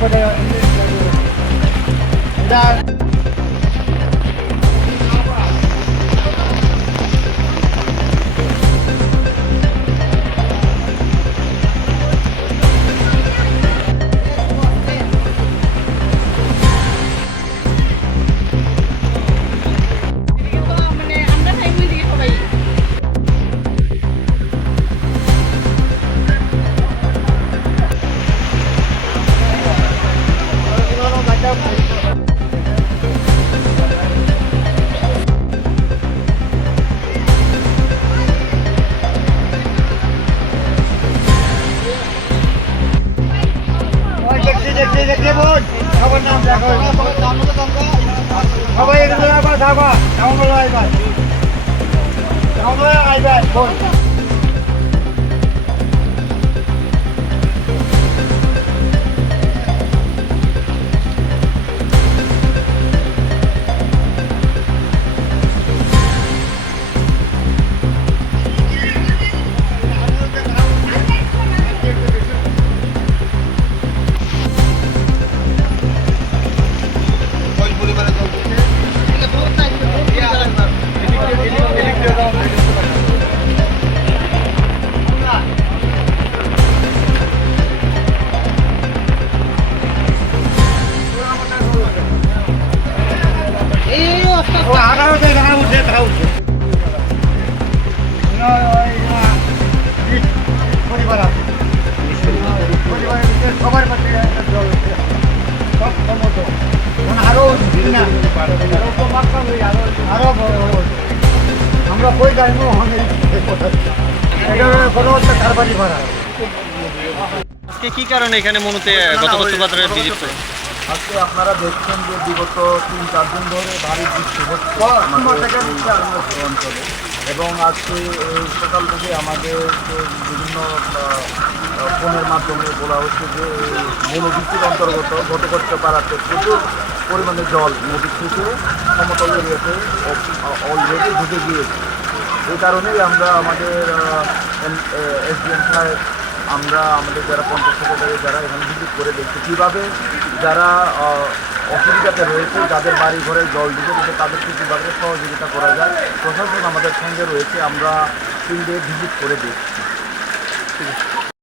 সবাই আবার থাকা কেমন আইবার আইবার সবার মধ্যে আরো আরো আমরা কই যাইব কারবারি ভাড়া আজকে কি কারণে এখানে মনুতে গত বৃহস্পতিবার ভিজিট করে? আজকে আপনারা দেখছেন যে বিগত 3-4 দিন ধরে ভারী বৃষ্টি হচ্ছে অঞ্চলে এবং আজকে এই সকাল থেকে আমাদের বিভিন্ন ফোনের মাধ্যমে বলা হচ্ছে যে মনোবৃত্তির অন্তর্গত ঘটকচ্ছ পাড়াতে প্রচুর পরিমাণে জল নদী থেকে সমতল এরিয়াতে অলরেডি ঢুকে গিয়েছে। এই কারণেই আমরা আমাদের এসডিএম সাহেব আমরা আমাদের যারা পঞ্চায়েত সেক্রেটারি যারা এখানে ভিজিট করে দেখছি কীভাবে যারা অসুবিধাতে রয়েছে যাদের বাড়ি ঘরে জল ঢুকে দিতে তাদেরকে কীভাবে সহযোগিতা করা যায় প্রশাসন আমাদের সঙ্গে রয়েছে। আমরা 3 ডে ভিজিট করে দেখছি।